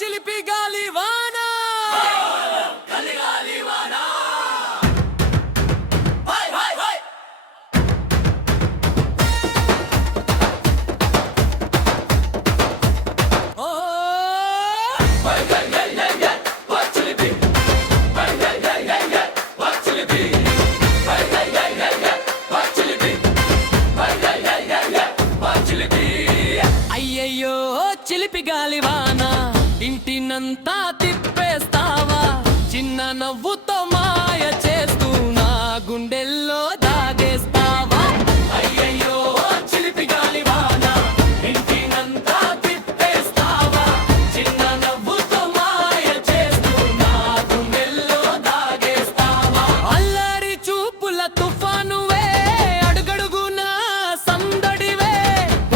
చిలిపి గాలి వాన అయ్యయ్యో చిలిపి గాలివాన ఇంటినంతా తిప్పేస్తావా చిన్న నవ్వుతో మాయ చేస్తూ నా గుండెల్లో దాగేస్తావా అయ్యయ్యో చిలిపి గాలివాన ఇంటినంతా తిప్పేస్తావా చిన్న నవ్వుతో మాయ చేస్తూ నా గుండెల్లో దాగేస్తావా అల్లరి చూపుల తుఫానువే అడుగడుగునా సందడివే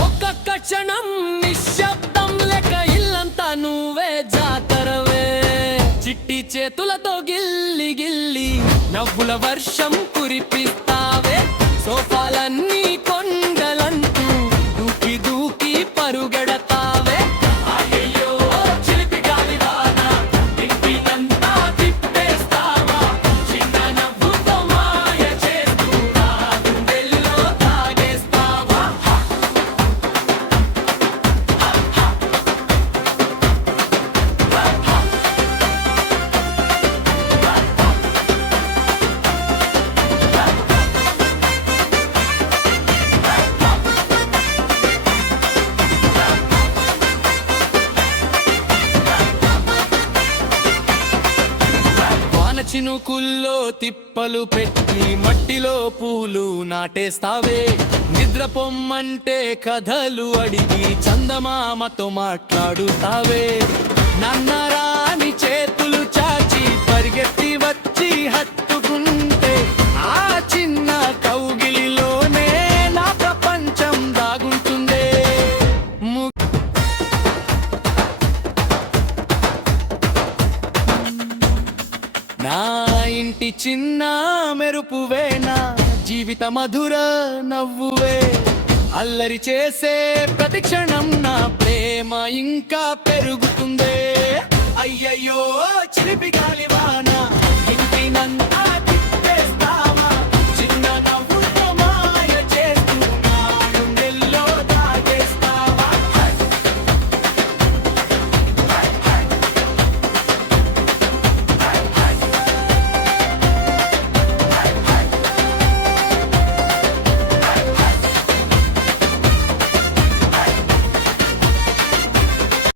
ఒక్కొక్క క్షణం నిశ్శబ్దం లెక్క ఇల్లంతా నువ్వే జాతరవే చిట్టి చేతులతో గిల్లి గిల్లి నవ్వుల వర్షం కురిపిస్తావే సోఫాలన్నీ కొండలంటూ దూకి దూకి పరుగెడతావే అయ్యయ్యో చిలిపి గాలివాన ఇంటినంతా తిప్పేస్తావా చిన్న నవ్వుతో మాయ చేస్తూ నా గుండెల్లో తాగేస్తావా వాన చినుకుల్లో తిప్పలు పెట్టి మట్టిలో పూలు నాటేస్తావే నిద్ర పొమ్మంటే కథలు అడిగి చందమామతో మాట్లాడుతావే నన్నరాని చేతులు చాచి పరిగెత్తి వచ్చి హత్తుకుంటే ఆ చిన్న కౌగిలిలోనే నా ప్రపంచం దాగుంటుందే నా ఇంటి చిన్న మెరుపువే నా జీవిత మధుర నవ్వువే అల్లరి చేసే ప్రతి క్షణం నా ప్రేమ ఇంకా పెరుగుతుందే అయ్యయ్యో చిలిపి గాలివాన